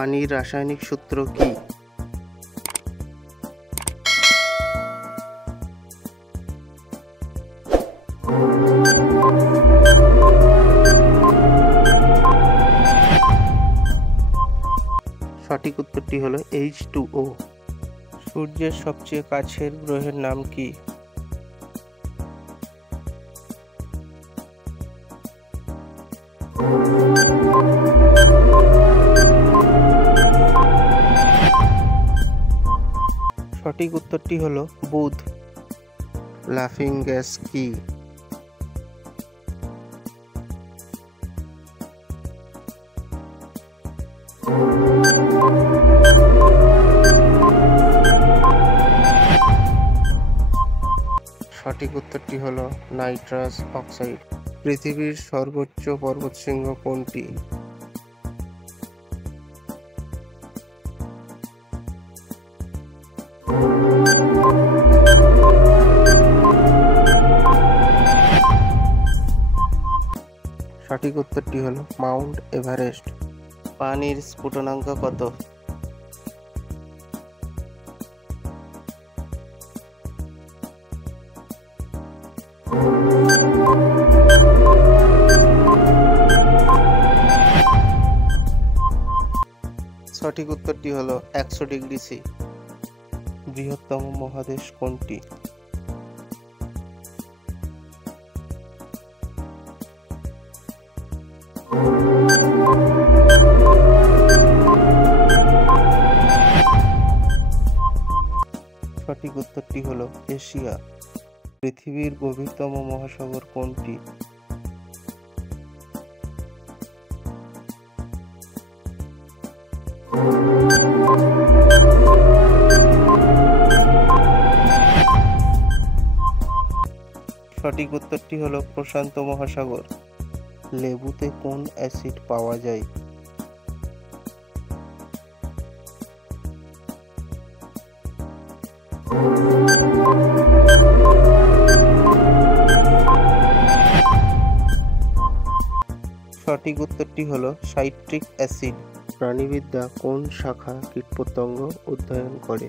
পানির রাসায়নিক সূত্র কি? সঠিক উত্তরটি হলো H2O। সূর্যের সবচেয়ে কাছের গ্রহের নাম কি? সঠিক উত্তরটি হলো বুধ। লাফিং গ্যাস কি? সঠিক উত্তরটি হলো নাইট্রাস অক্সাইড। পৃথিবীর সর্বোচ্চ পর্বতশৃঙ্গ কোনটি? সঠিক উত্তরটি হলো মাউন্ট এভারেস্ট। পানির স্ফুটনাঙ্ক কত? সঠিক উত্তরটি হলো 100 ডিগ্রি সি। বৃহত্তম মহাদেশ কোনটি? সঠিক উত্তরটি হলো এশিয়া। পৃথিবীর গভীরতম মহাসাগর কোনটি? সঠিক উত্তরটি হলো প্রশান্ত মহাসাগর। লেবুতে কোন অ্যাসিড পাওয়া যায়? সঠিক উত্তরটি হলো সাইট্রিক অ্যাসিড। প্রাণীবিদ্যা কোন শাখা কীটপতঙ্গ অধ্যয়ন করে?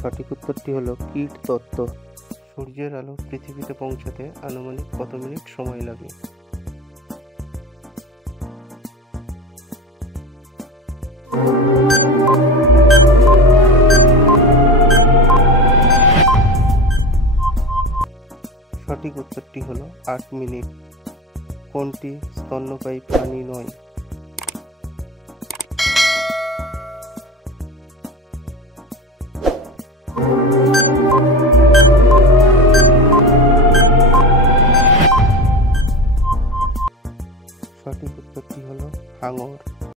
সঠিক উত্তরটি হলো কীটতত্ত্ব। সূর্যের আলো পৃথিবীতে পৌঁছাতে আনুমানিক কত মিনিট সময় লাগে? সঠিক উত্তরটি হলো 8 মিনিট। কোনটি স্তন্যপায়ী প্রাণী নয়?